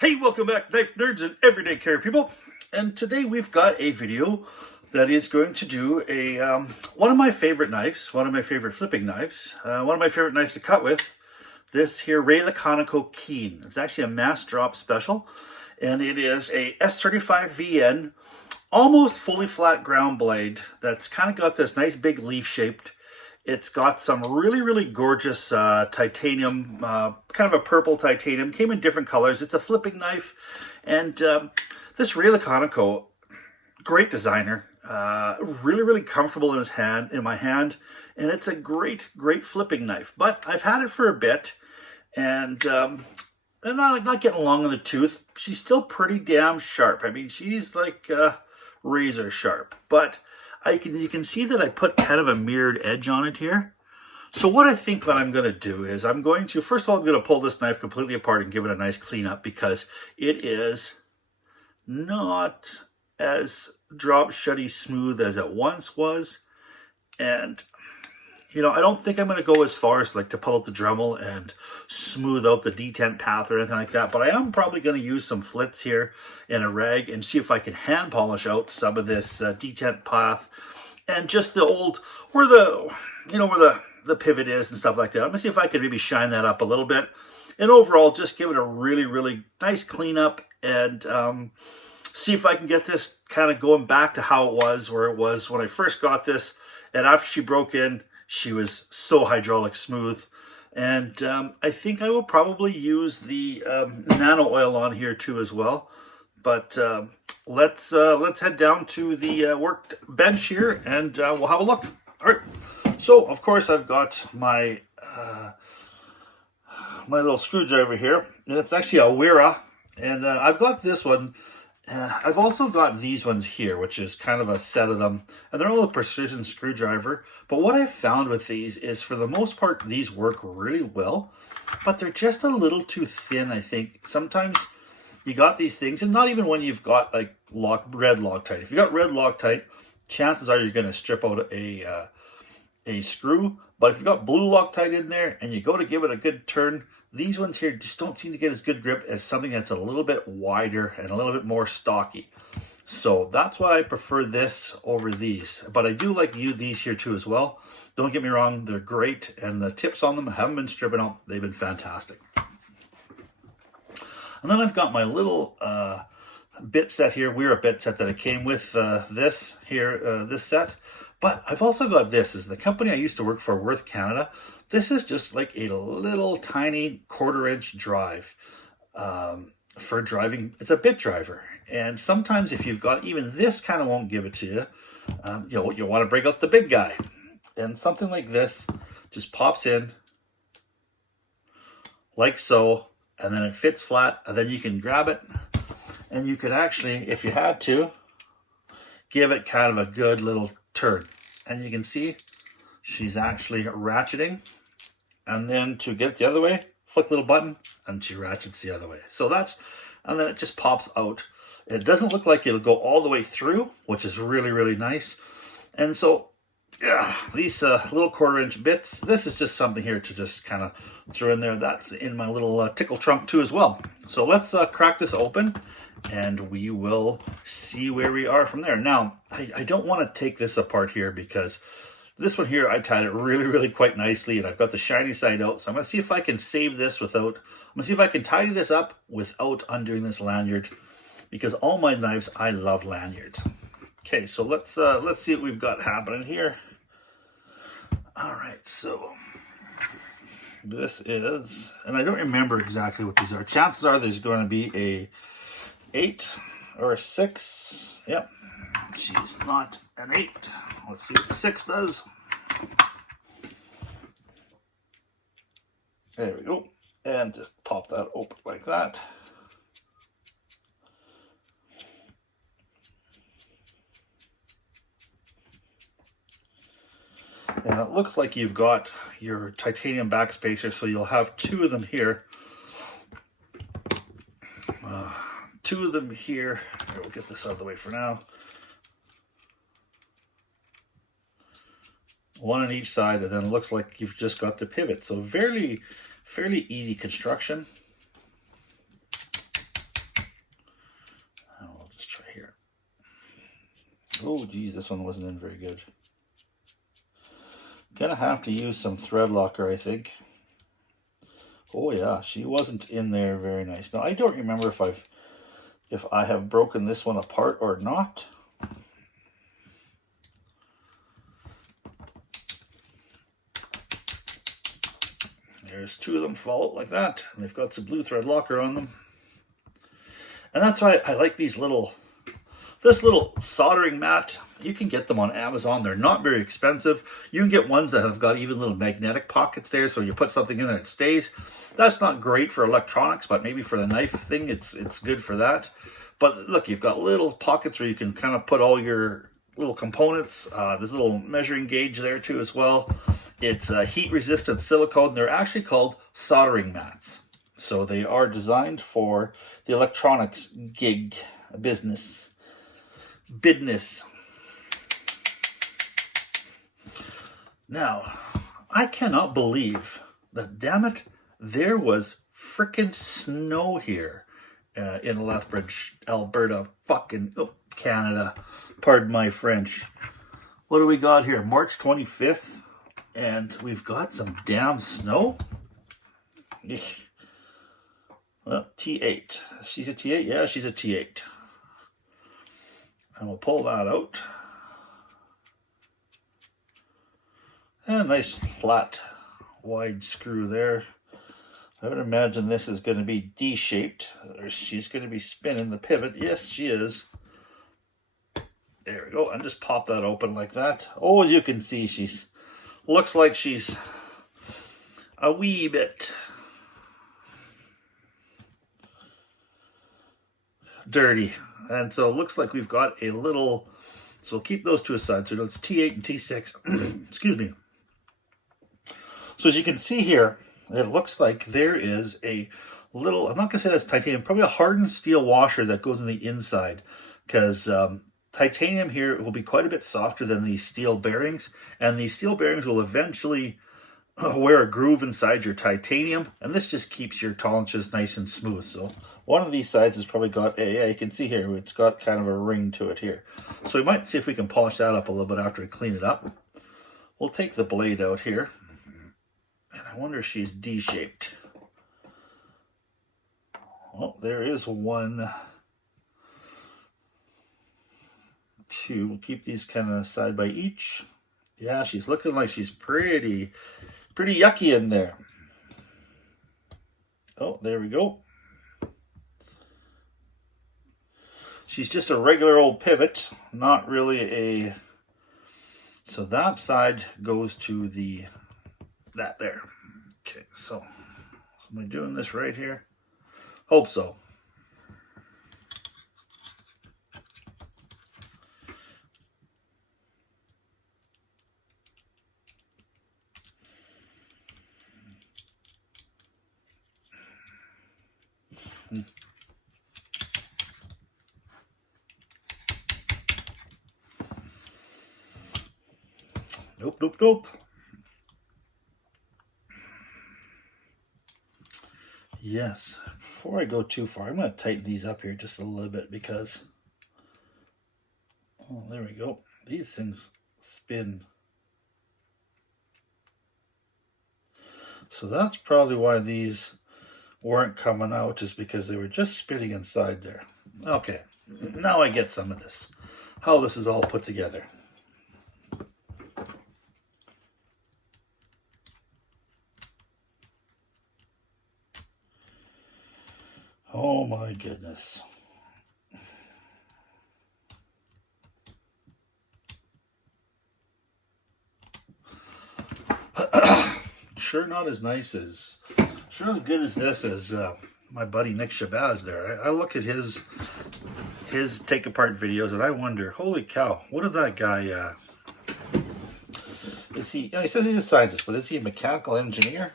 Hey, welcome back, knife nerds and everyday carry people. And today we've got a video that is going to do a one of my favorite knives, one of my favorite flipping knives, one of my favorite knives to cut with. This here Ray Laconico Keen. It's actually a mass drop special, and it is a S35VN, almost fully flat ground blade that's kind of got this nice big leaf shaped. It's got some really gorgeous titanium, kind of a purple titanium. Came in different colors. It's a flipping knife. And this Ray Laconico, great designer. Really comfortable in my hand. And it's a great flipping knife. But I've had it for a bit. And I'm not getting long in the tooth. She's still pretty damn sharp. I mean, she's like razor sharp. But you can see that I put kind of a mirrored edge on it here. So what I'm going to do is first of all, I'm going to pull this knife completely apart and give it a nice clean up, because it is not as drop shutty smooth as it once was. And I don't think I'm going to go as far as like to pull out the Dremel and smooth out the detent path or anything like that. But I am probably going to use some flits here in a rag and see if I can hand polish out some of this detent path and just the old, where the pivot is and stuff like that. I'm going to see if I can maybe shine that up a little bit. And overall, just give it a really nice cleanup and see if I can get this kind of going back to how it was, where it was when I first got this. And after she broke in, she was so hydraulic smooth. And I think I will probably use the nano oil on here too as well. But let's head down to the work bench here and we'll have a look. All right. So of course I've got my my little screwdriver here, and it's actually a Wera, and I've got this one. I've also got these ones here, which is kind of a set of them, and they're all a precision screwdriver. But what I've found with these is, for the most part, these work really well, but they're just a little too thin, I think. Sometimes you got these things, and not even when you've got like red Loctite. If you got red Loctite, chances are you're going to strip out a screw. But if you've got blue Loctite in there and you go to give it a good turn, these ones here just don't seem to get as good grip as something that's a little bit wider and a little bit more stocky. So that's why I prefer this over these. But I do like these here too as well. Don't get me wrong, they're great, and the tips on them haven't been stripping out. They've been fantastic. And then I've got my little bit set here. We're a bit set that it came with this set. But I've also got this. Is the company I used to work for, Worth Canada. This is just like a little tiny 1/4-inch drive for driving. It's a bit driver. And sometimes if you've got even this, kind of won't give it to you. You want to break out the big guy. And something like this just pops in like so. And then it fits flat. And then you can grab it. And you could actually, if you had to, give it kind of a good little turn. And you can see she's actually ratcheting. And then to get it the other way, flick the little button and she ratchets the other way. So and then it just pops out. It doesn't look like it'll go all the way through, which is really nice. And so, yeah, these little 1/4-inch bits, this is just something here to just kind of throw in there. That's in my little tickle trunk too as well. So let's crack this open and we will see where we are from there. Now, I don't want to take this apart here, because this one here, I tied it really quite nicely, and I've got the shiny side out. So I'm going to see if I can save this I'm going to see if I can tidy this up without undoing this lanyard, because all my knives, I love lanyards. Okay, so let's see what we've got happening here. All right, so this is, and I don't remember exactly what these are. Chances are there's going to be a 8 or a 6. Yep, she's not an 8. Let's see what the 6 does. There we go. And just pop that open like that. And it looks like you've got your titanium backspacer, so you'll have 2 of them here. 2 of them here. We'll get this out of the way for now. 1 on each side, and then it looks like you've just got the pivot. So fairly easy construction. Oh, geez, this one wasn't in very good. Gonna have to use some thread locker, I think. Oh yeah, she wasn't in there very nice. Now I don't remember if I have broken this one apart or not. There's two of them fall out like that, and they've got some blue thread locker on them. And that's why I like this little soldering mat. You can get them on Amazon. They're not very expensive. You can get ones that have got even little magnetic pockets there, so you put something in there, it stays. That's not great for electronics, but maybe for the knife thing, it's good for that. But look, you've got little pockets where you can kind of put all your little components. There's a little measuring gauge there too as well. It's heat-resistant silicone. They're actually called soldering mats. So they are designed for the electronics gig business. Now, I cannot believe that, damn it, there was frickin' snow here in Lethbridge, Alberta, Canada. Pardon my French. What do we got here? March 25th, and we've got some damn snow. Well, T8. She's a T8? Yeah, she's a T8. And we'll pull that out. And a nice flat wide screw there. I would imagine this is going to be D-shaped. She's going to be spinning the pivot. Yes, she is. There we go. And just pop that open like that. Oh, you can see she's looks like she's a wee bit dirty. And so it looks like we've got a little, so we'll keep those two aside. So it's T8 and T6. Excuse me. So as you can see here, it looks like there is a little, I'm not going to say that's titanium, probably a hardened steel washer that goes on the inside, because titanium here will be quite a bit softer than these steel bearings, and these steel bearings will eventually wear a groove inside your titanium, and this just keeps your tolerances nice and smooth. So one of these sides has probably got a, yeah, you can see here, it's got kind of a ring to it here. So we might see if we can polish that up a little bit after we clean it up. We'll take the blade out here. And I wonder if she's D-shaped. Oh, there is one. Two. We'll keep these kind of side by each. Yeah, she's looking like she's pretty yucky in there. Oh, there we go. She's just a regular old pivot, not really a... So that side goes to the... that there. Okay, so am I doing this right here? Hope so. Nope. Yes, before I go too far, I'm going to tighten these up here just a little bit because, oh, there we go. These things spin. So that's probably why these weren't coming out, is because they were just spinning inside there. Okay, now I get some of this, how this is all put together. Oh my goodness. Sure not as nice as, sure not as good as this as my buddy Nick Shabazz there. I look at his take apart videos and I wonder, holy cow, what did that guy, is he, you know, he says he's a scientist, but is he a mechanical engineer?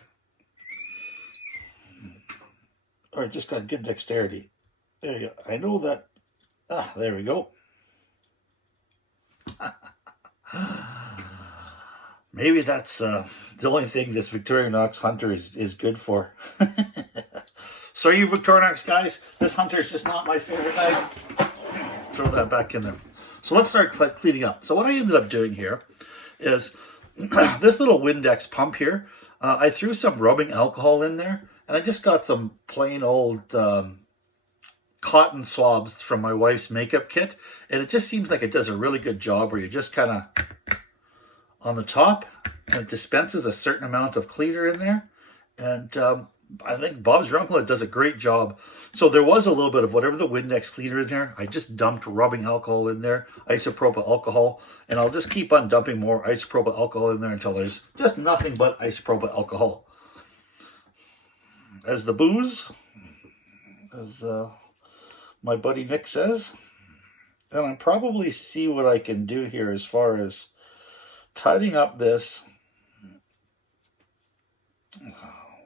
Or just got good dexterity? There you go. I know that, there we go. Maybe that's the only thing this Victorinox Hunter is good for. So you Victorinox guys, this Hunter is just not my favorite knife. Throw that back in there. So let's start cleaning up. So what I ended up doing here is this little Windex pump here. I threw some rubbing alcohol in there, and I just got some plain old cotton swabs from my wife's makeup kit, and it just seems like it does a really good job where you just kind of on the top, and it dispenses a certain amount of cleaner in there. And I think Bob's Your Uncle does a great job. So there was a little bit of whatever the Windex cleaner in there. I just dumped rubbing alcohol in there, isopropyl alcohol, and I'll just keep on dumping more isopropyl alcohol in there until there's just nothing but isopropyl alcohol. As the booze, as my buddy Nick says, and I'll probably see what I can do here as far as tidying up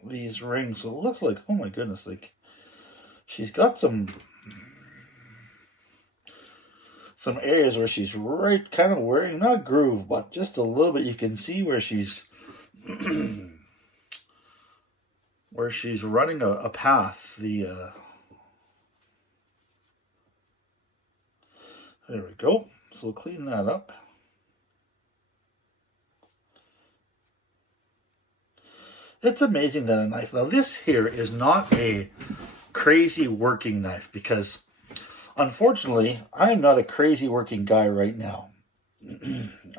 these rings. So it looks like, oh my goodness, like she's got some areas where she's right kind of wearing, not a groove, but just a little bit. You can see where she's where she's running a path. There we go. So we'll clean that up. It's amazing that a knife, now this here is not a crazy working knife, because unfortunately I am not a crazy working guy right now.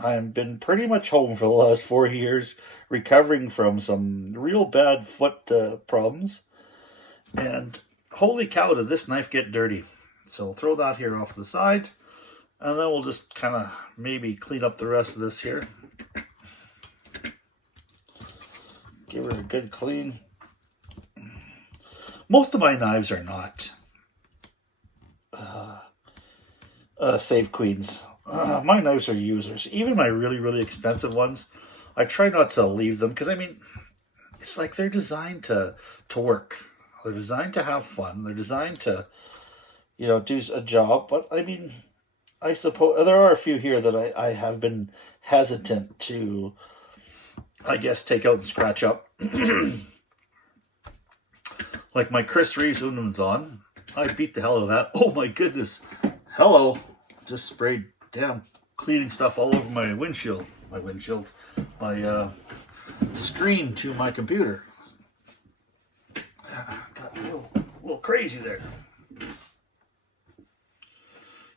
I have been pretty much home for the last 4 years, recovering from some real bad foot problems, and holy cow, did this knife get dirty. So we'll throw that here off to the side, and then we'll just kind of maybe clean up the rest of this here. Give her a good clean. Most of my knives are not Save Queens. My knives are users. Even my really, really expensive ones, I try not to leave them, because I mean, it's like they're designed to work. They're designed to have fun. They're designed to, do a job. But I mean, I suppose there are a few here that I have been hesitant to, I guess, take out and scratch up. Like my Chris Reeves Unumzon. I beat the hell out of that. Oh my goodness. Hello. Just sprayed damn cleaning stuff all over my windshield. My screen to my computer. Got a little crazy there.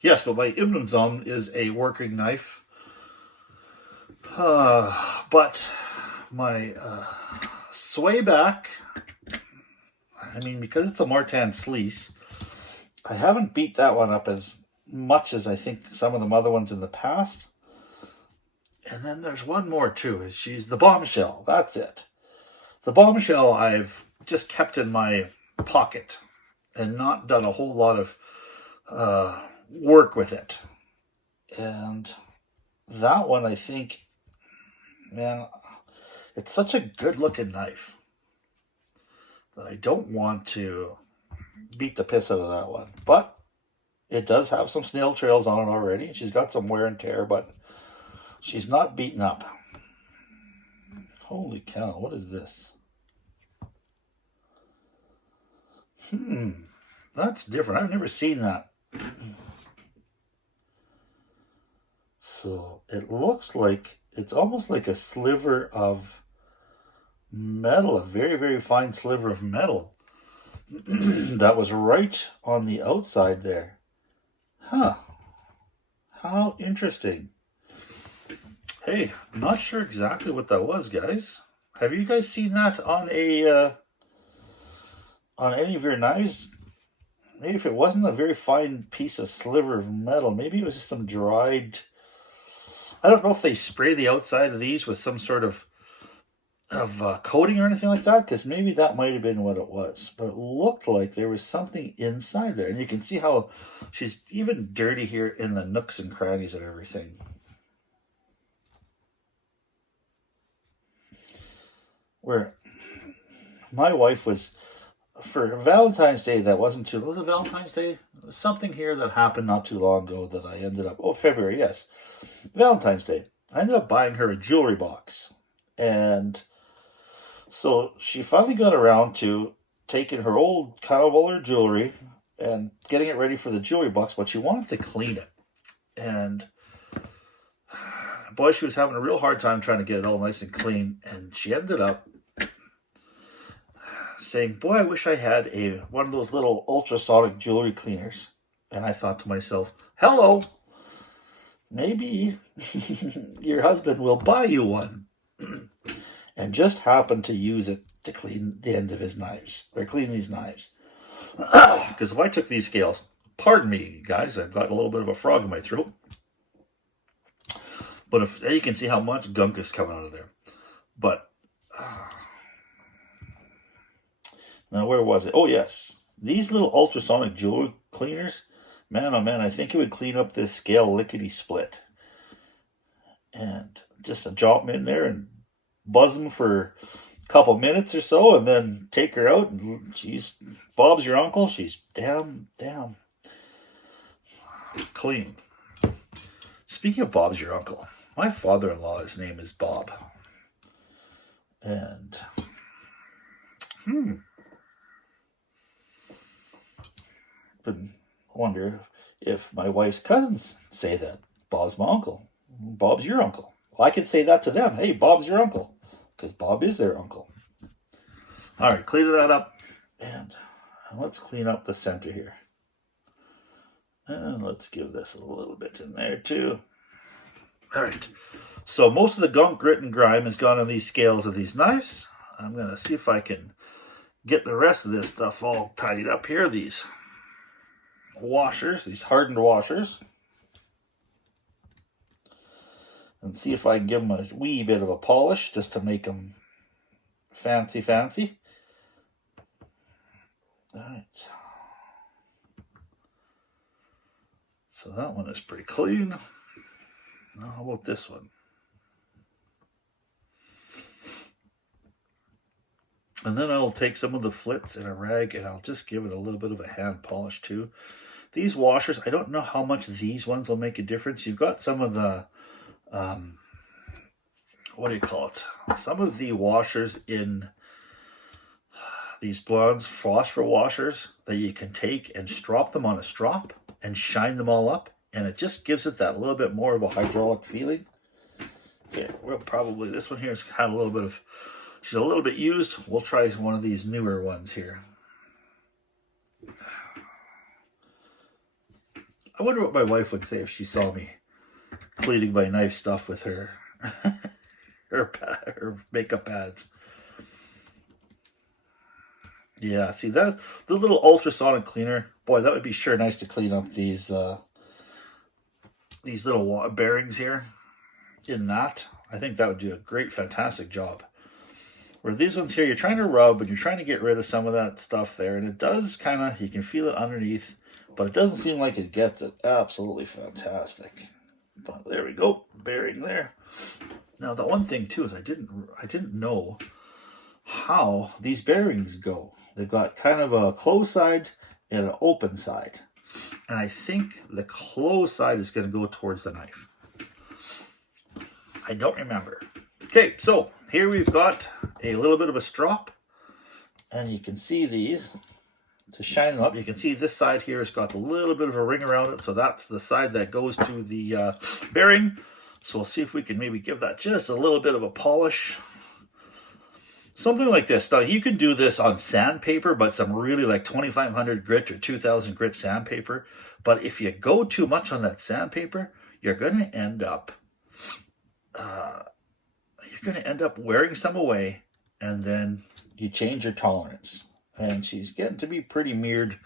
Yes, but my Unumzon is a working knife. But my Swayback, I mean, because it's a Martin Sleece, I haven't beat that one up as much as I think some of the other ones in the past. And then there's one more too. She's the Bombshell. That's it. The Bombshell I've just kept in my pocket and not done a whole lot of work with it. And that one, I think, man, it's such a good looking knife that I don't want to beat the piss out of that one. But it does have some snail trails on it already. She's got some wear and tear, but she's not beaten up. Holy cow, what is this? That's different. I've never seen that. So it looks like, it's almost like a sliver of metal, a very, very fine sliver of metal that was right on the outside there. Huh. How interesting. Hey, I'm not sure exactly what that was, guys. Have you guys seen that on on any of your knives? Maybe if it wasn't a very fine piece of sliver of metal, maybe it was just some dried, I don't know if they spray the outside of these with some sort of coating or anything like that, because maybe that might have been what it was. But it looked like there was something inside there. And you can see how she's even dirty here in the nooks and crannies of everything. Where my wife was, for Valentine's Day, that wasn't too, was it Valentine's Day? Something here that happened not too long ago that I ended up, February, yes. Valentine's Day. I ended up buying her a jewelry box. And so she finally got around to taking her old kind of older jewelry and getting it ready for the jewelry box, but she wanted to clean it. And boy, she was having a real hard time trying to get it all nice and clean. And she ended up saying, boy, I wish I had one of those little ultrasonic jewelry cleaners. And I thought to myself, hello, maybe your husband will buy you one. And just happen to use it to clean the ends of his knives, or clean these knives. Because if I took these scales, pardon me, guys, I've got a little bit of a frog in my throat. But if you can see how much gunk is coming out of there. But now where was it? Oh yes, these little ultrasonic jewelry cleaners. Man, oh man, I think it would clean up this scale lickety split. And just to drop them in there and buzz them for a couple minutes or so, and then take her out. And she's Bob's your uncle. She's damn clean. Speaking of Bob's your uncle, my father-in-law, his name is Bob. And I wonder if my wife's cousins say that. Bob's my uncle. Bob's your uncle. Well, I could say that to them. Hey, Bob's your uncle. Because Bob is their uncle. All right, clean that up. And let's clean up the center here. And let's give this a little bit in there too. All right. So most of the gunk, grit, and grime has gone on these scales of these knives. I'm going to see if I can get the rest of this stuff all tidied up here. These washers, these hardened washers. And see if I can give them a wee bit of a polish just to make them fancy. All right. So that one is pretty clean. Now how about this one? And then I'll take some of the flits in a rag and I'll just give it a little bit of a hand polish too. These washers, I don't know how much these ones will make a difference. You've got some of the, what do you call it? Some of the washers in these bronze phosphor washers that you can take and strop them on a strop and shine them all up. And it just gives it that little bit more of a hydraulic feeling. Yeah, well, probably this one here has had a little bit of, she's a little bit used. We'll try one of these newer ones here. I wonder what my wife would say if she saw me cleaning my knife stuff with her, her makeup pads. Yeah, see that the little ultrasonic cleaner. Boy, that would be sure nice to clean up these little bearings here. In that, I think that would do a great, fantastic job. Where these ones here, you're trying to rub and you're trying to get rid of some of that stuff there, and it does kind of, you can feel it underneath, but it doesn't seem like it gets it absolutely fantastic. But there we go, bearing there. Now the one thing too is I didn't know how these bearings go. They've got kind of a closed side and an open side. And I think the closed side is going to go towards the knife. I don't remember. Okay, so here we've got a little bit of a strop. And you can see these. To shine them up, you can see this side here has got a little bit of a ring around it. So that's the side that goes to the bearing. So we'll see if we can maybe give that just a little bit of a polish. Something like this. Now, you can do this on sandpaper, but some really like 2500 grit or 2000 grit sandpaper. But if you go too much on that sandpaper, you're going to end up wearing some away, and then you change your tolerance. And she's getting to be pretty mirrored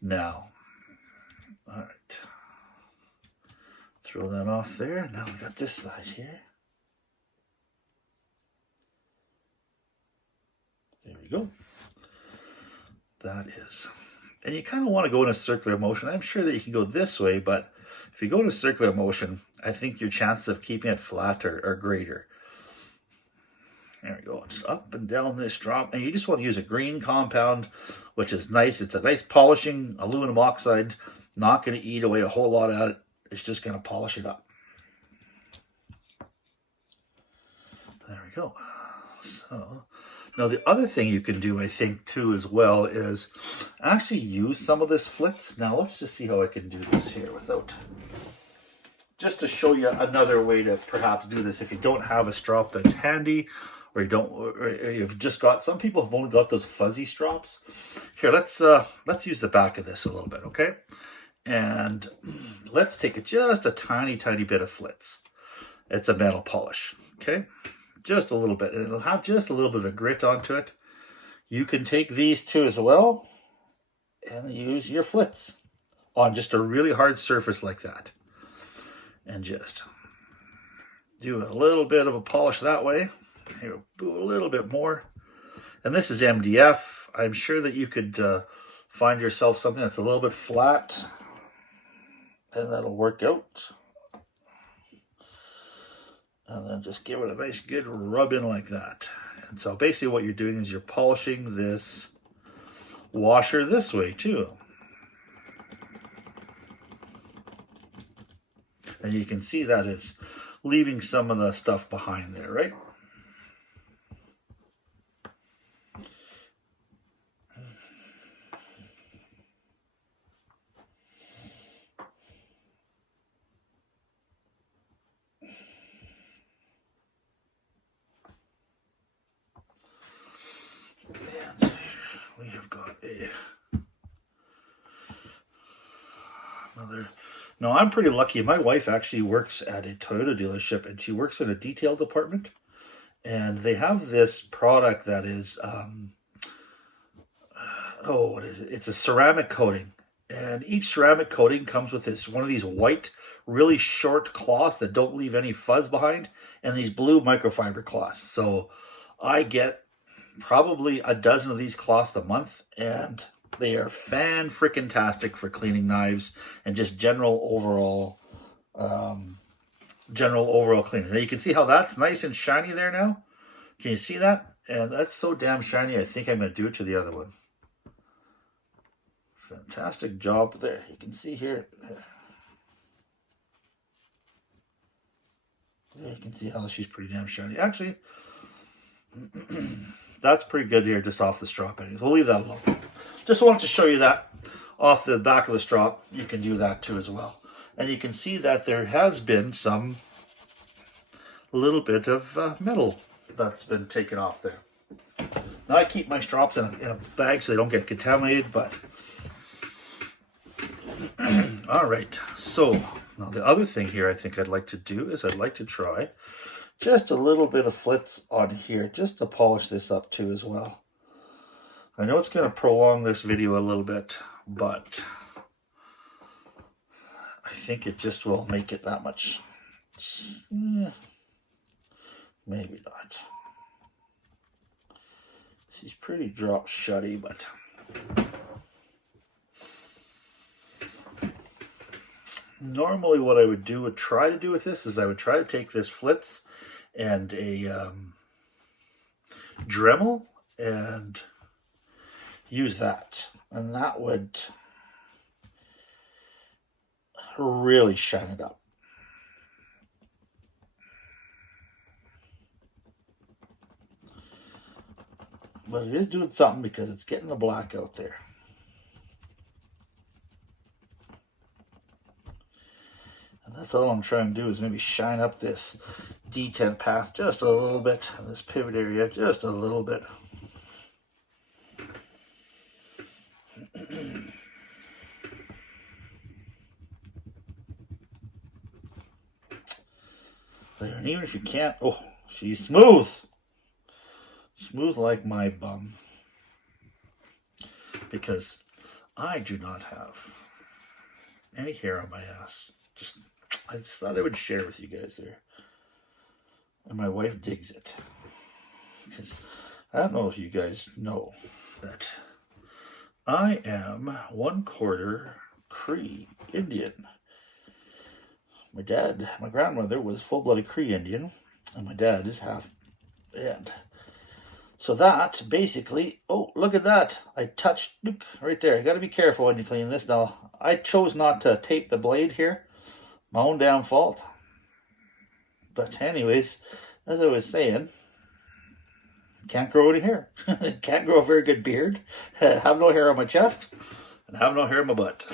now. All right. Throw that off there. Now we got this side here. There we go. That is. And you kind of want to go in a circular motion. I'm sure that you can go this way, but if you go in a circular motion, I think your chances of keeping it flat are greater. There we go. Just up and down this drop. And you just want to use a green compound, which is nice. It's a nice polishing aluminum oxide. Not going to eat away a whole lot at it. It's just going to polish it up. There we go. So, now the other thing you can do, I think, too, as well, is actually use some of this flits. Now, let's just see how I can do this here without just to show you another way to perhaps do this if you don't have a strop that's handy, or you've just got, some people have only got those fuzzy strops. Here, let's use the back of this a little bit, okay? And let's take just a tiny bit of Flitz. It's a metal polish, okay? Just a little bit, and it'll have just a little bit of a grit onto it. You can take these two as well and use your Flitz on just a really hard surface like that. And just do a little bit of a polish that way. Here, do a little bit more. And this is MDF. I'm sure that you could find yourself something that's a little bit flat, and that'll work out. And then just give it a nice good rub in like that. And so basically what you're doing is you're polishing this washer this way too. And you can see that it's leaving some of the stuff behind there, right? And we have got another. No, I'm pretty lucky. My wife actually works at a Toyota dealership, and she works in a detail department. And they have this product that is, what is it? It's a ceramic coating. And each ceramic coating comes with one of these white, really short cloths that don't leave any fuzz behind, and these blue microfiber cloths. So I get probably a dozen of these cloths a month, and they are fan-frickin-tastic for cleaning knives and just general overall cleaning. Now you can see how that's nice and shiny there now. Can you see that? And that's so damn shiny, I think I'm going to do it to the other one. Fantastic job there. You can see here. Yeah, you can see how she's pretty damn shiny. Actually, that's pretty good here just off the strop. Anyways, we'll leave that alone. Just wanted to show you that off the back of the strop. You can do that too as well. And you can see that there has been some little bit of metal that's been taken off there. Now I keep my strops in a bag so they don't get contaminated, but all right. So now the other thing here I think I'd like to do is I'd like to try just a little bit of Flitz on here just to polish this up too as well. I know it's going to prolong this video a little bit, but I think it just will make it that much. Maybe not. She's pretty drop shutty, but normally what I would try to do with this is I would try to take this Flitz and a Dremel and use that, and that would really shine it up. But it is doing something because it's getting the black out there. And that's all I'm trying to do is maybe shine up this detent path just a little bit, this pivot area just a little bit. There, and even if you can't, oh, she's smooth. Smooth like my bum. Because I do not have any hair on my ass. I just thought I would share with you guys there. And my wife digs it. Because I don't know if you guys know that I am 1/4 Cree Indian. My grandmother was full-blooded Cree Indian, and my dad is half. And so that basically, oh, look at that. I touched, look, right there. You got to be careful when you clean this. Now, I chose not to tape the blade here. My own damn fault. But anyways, as I was saying, can't grow any hair. Can't grow a very good beard. Have no hair on my chest. And have no hair on my butt.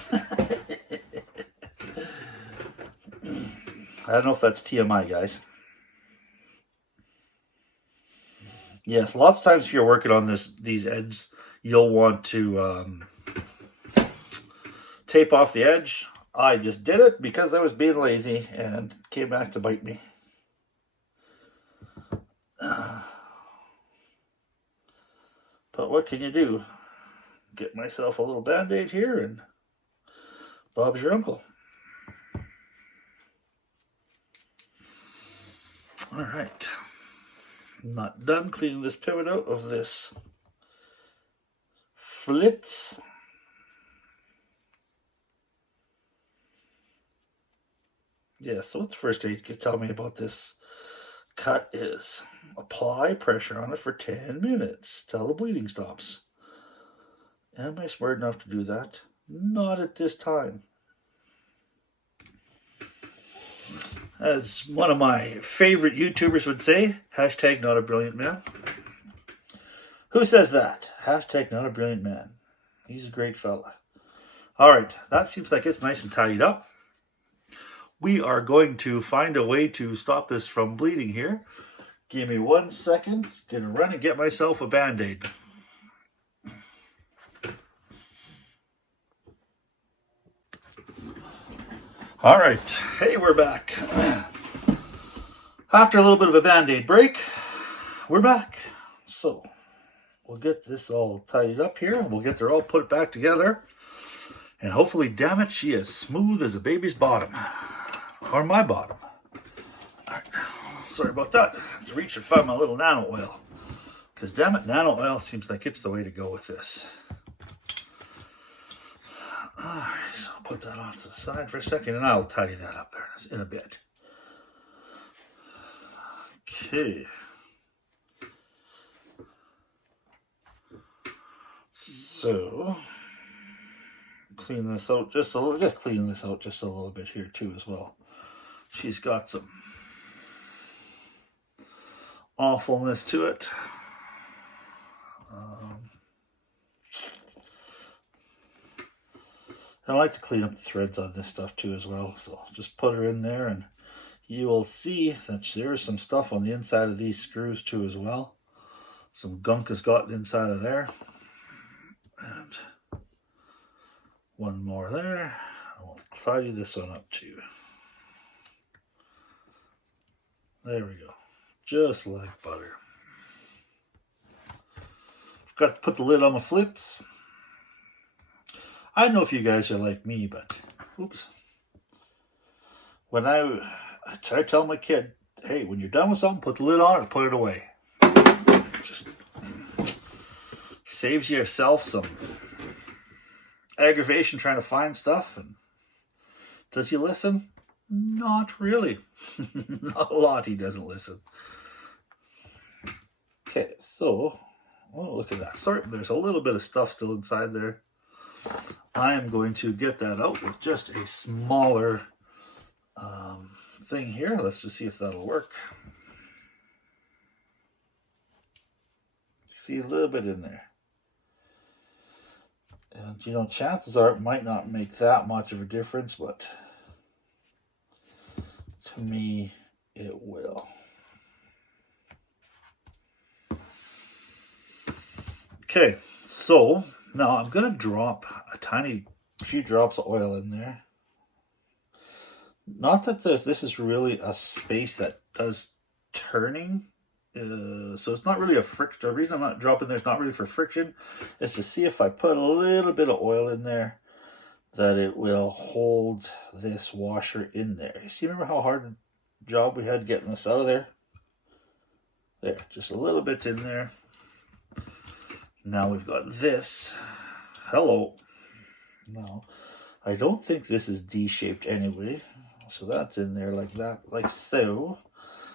I don't know if that's TMI, guys. Yes, lots of times if you're working on these ends, you'll want to tape off the edge. I just did it because I was being lazy and it came back to bite me. But what can you do? Get myself a little band-aid here and Bob's your uncle. All right. Not done cleaning this pivot out of this flitz. Yeah, so what's first aid can tell me about this cut is apply pressure on it for 10 minutes till the bleeding stops. Am I smart enough to do that? Not at this time. As one of my favorite YouTubers would say, hashtag not a brilliant man. Who says that? Hashtag not a brilliant man. He's a great fella. Alright, that seems like it's nice and tidied up. We are going to find a way to stop this from bleeding here. Give me 1 second. Gonna run and get myself a band-aid. All right, hey, we're back. After a little bit of a band-aid break, we're back. So we'll get this all tidied up here. We'll get her all put back together. And hopefully, damn it, she is smooth as a baby's bottom. Or my bottom. All right. Sorry about that. I have to reach and find my little nano oil. Because damn it, nano oil seems like it's the way to go with this. Alright, so I'll put that off to the side for a second and I'll tidy that up there in a bit. Okay. So, clean this out just a little, just clean this out just a little bit here too as well. She's got some awfulness to it. I like to clean up the threads on this stuff too as well. So just put her in there and you will see that there's some stuff on the inside of these screws too as well. Some gunk has gotten inside of there. And one more there. We'll tidy this one up too. There we go. Just like butter. Forgot to put the lid on my flits. I don't know if you guys are like me, but oops. When I try to tell my kid, hey, when you're done with something, put the lid on it and put it away. Just saves yourself some aggravation trying to find stuff. And does he listen? Not really. Not a lot he doesn't listen. Okay, so, oh, look at that. Sorry, there's a little bit of stuff still inside there. I am going to get that out with just a smaller thing here. Let's just see if that'll work. See a little bit in there. And, you know, chances are it might not make that much of a difference, but to me, it will. Okay, so now I'm going to drop a tiny few drops of oil in there. Not that this is really a space that does turning. So it's not really a friction. The reason I'm not dropping there is not really for friction. It's to see if I put a little bit of oil in there that it will hold this washer in there. You see, remember how hard a job we had getting this out of there? There, just a little bit in there. Now we've got this. Hello. No, I don't think this is D-shaped anyway. So that's in there like that, like so.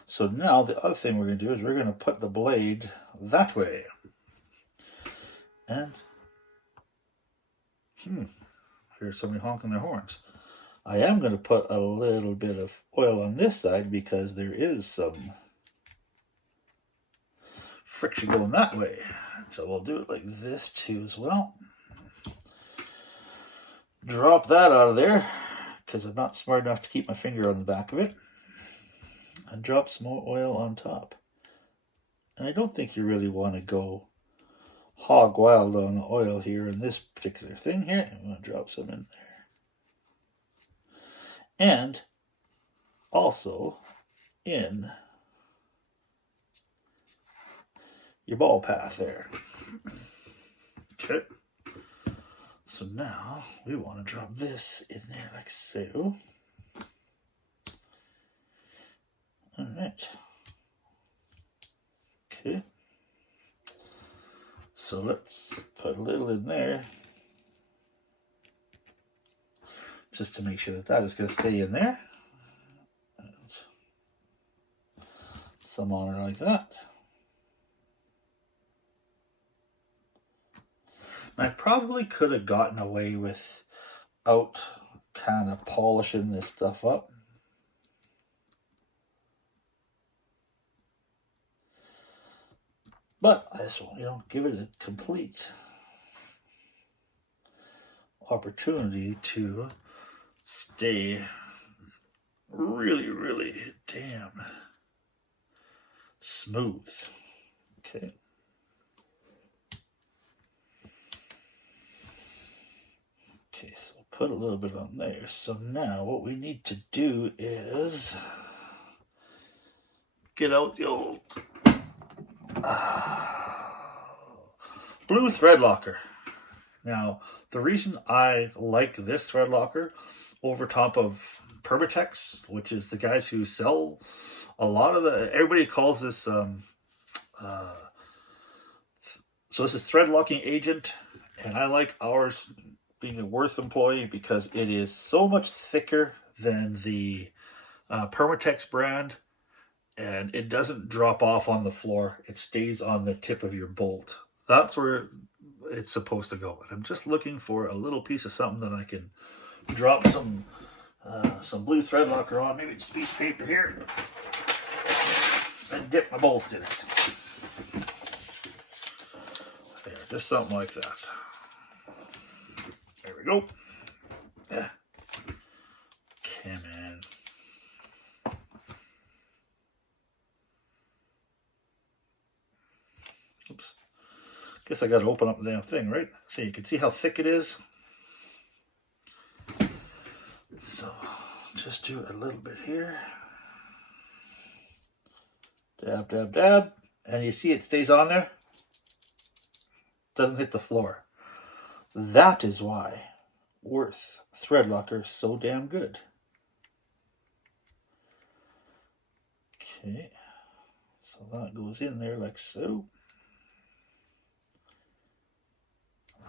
So now the other thing we're going to do is we're going to put the blade that way. And, here's somebody honking their horns. I am going to put a little bit of oil on this side because there is some friction going that way. So we'll do it like this too as well. Drop that out of there because I'm not smart enough to keep my finger on the back of it. and drop some more oil on top. And I don't think you really want to go hog wild on the oil here in this particular thing here. I'm going to drop some in there. And also in your ball path there. Okay. So now we want to drop this in there like so. All right. Okay. So let's put a little in there, just to make sure that that is going to stay in there. And some on it like that. I probably could have gotten away without kind of polishing this stuff up. But I just want, give it a complete opportunity to stay really, really damn smooth. Okay. Okay, so we'll put a little bit on there. So now what we need to do is get out the old blue thread locker. Now, the reason I like this thread locker over top of Permatex, which is the guys who sell a lot of everybody calls this, so this is thread locking agent, and I like ours being a Worth employee because it is so much thicker than the Permatex brand, and it doesn't drop off on the floor. It stays on the tip of your bolt. That's where it's supposed to go. And I'm just looking for a little piece of something that I can drop some blue thread locker on. Maybe it's a piece of paper here, and dip my bolts in it. There, just something like that. There we go. Yeah. Come on. Oops. Guess I got to open up the damn thing, right? So you can see how thick it is. So just do a little bit here. Dab, dab, dab. And you see it stays on there. Doesn't hit the floor. That is why Worth thread locker is so damn good. Okay. So that goes in there like so.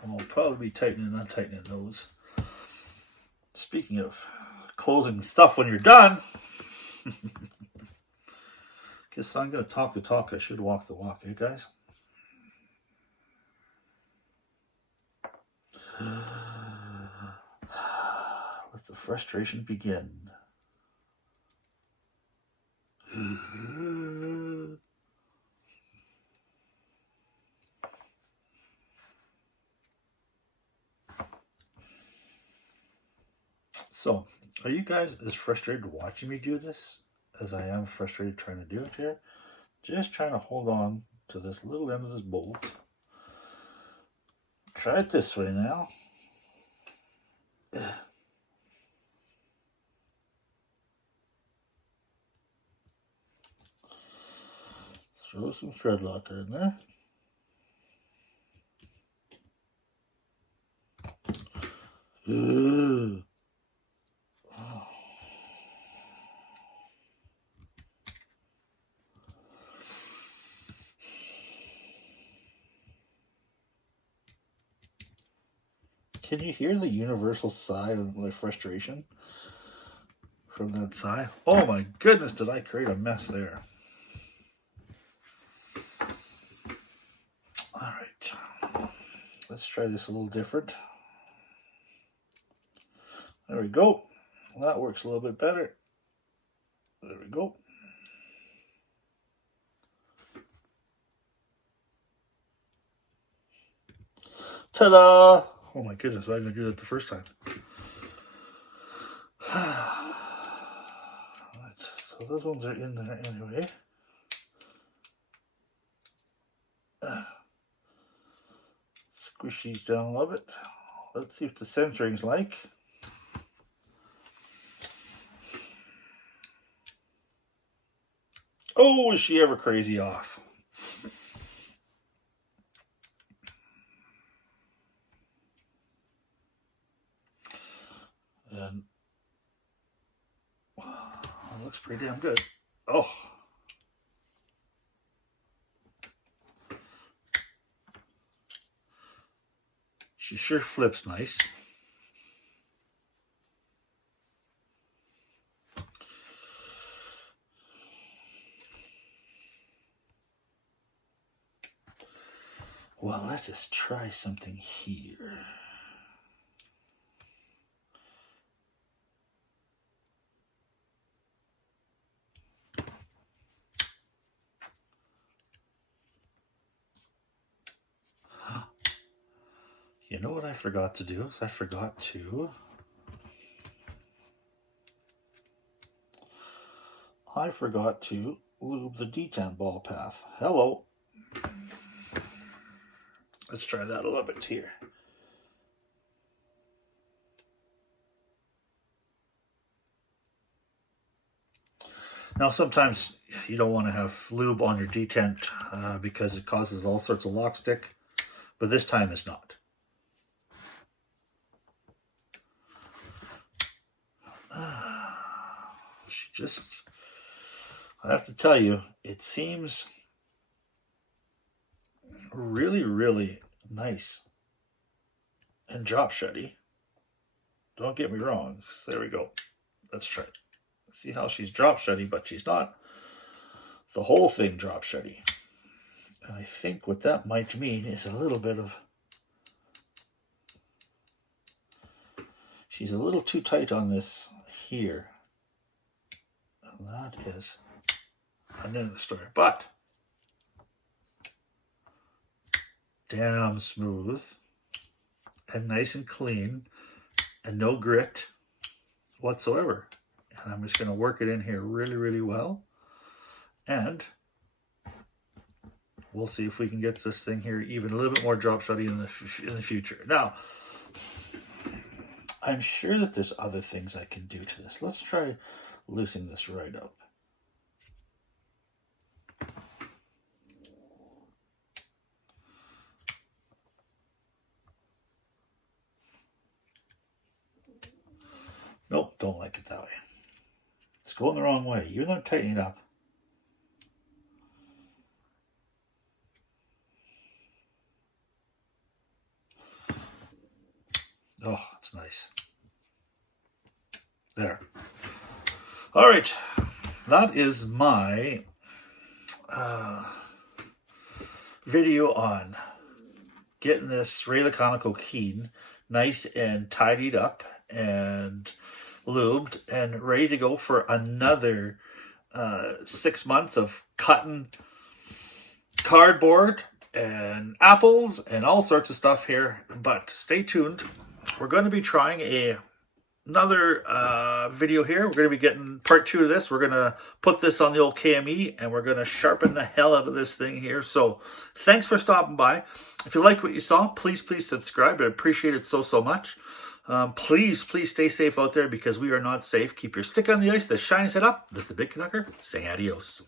I'll probably be tightening and untightening those. Speaking of closing stuff when you're done, guess I'm going to talk the talk. I should walk the walk, you guys. Let the frustration begin. So, are you guys as frustrated watching me do this as I am frustrated trying to do it here? Just trying to hold on to this little end of this bolt. Try it this way now. Throw some thread locker in there. Oh. Can you hear the universal sigh of my frustration from that sigh? Oh my goodness, did I create a mess there? All right, let's try this a little different. There we go. That works a little bit better. There we go. Ta-da! Oh my goodness, why didn't I do that the first time? Right, so those ones are in there anyway. Squish these down a little bit. Let's see if the centering's like. Oh, is she ever crazy off? And wow, that looks pretty damn good. Oh. She sure flips nice. Well, let's just try something here. You know what I forgot to do? I forgot to lube the detent ball path. Hello. Let's try that a little bit here. Now, sometimes you don't want to have lube on your detent because it causes all sorts of lock stick, but this time it's not. I have to tell you, it seems really, really nice and drop shutty. Don't get me wrong. There we go. Let's try it. See how she's drop shutty, but she's not the whole thing drop shutty. And I think what that might mean is a little bit of, she's a little too tight on this here. And that is an end of the story. But damn smooth and nice and clean and no grit whatsoever. And I'm just going to work it in here really, really well. And we'll see if we can get this thing here even a little bit more drop shutty in the future. Now, I'm sure that there's other things I can do to this. Let's try loosening this right up. Nope, don't like it that way. It's going the wrong way. You're not tightening it up. Oh, it's nice. There. All right. That is my video on getting this Ray Laconico Keen nice and tidied up and lubed and ready to go for another 6 months of cutting cardboard and apples and all sorts of stuff here. But stay tuned. We're going to be trying another video here. We're going to be getting part 2 of this. We're going to put this on the old KME and we're going to sharpen the hell out of this thing here. So thanks for stopping by. If you like what you saw, please subscribe. I appreciate it so much. Please stay safe out there because we are not safe. Keep your stick on the ice, the shiny side up. This is the Big Canucker saying adios.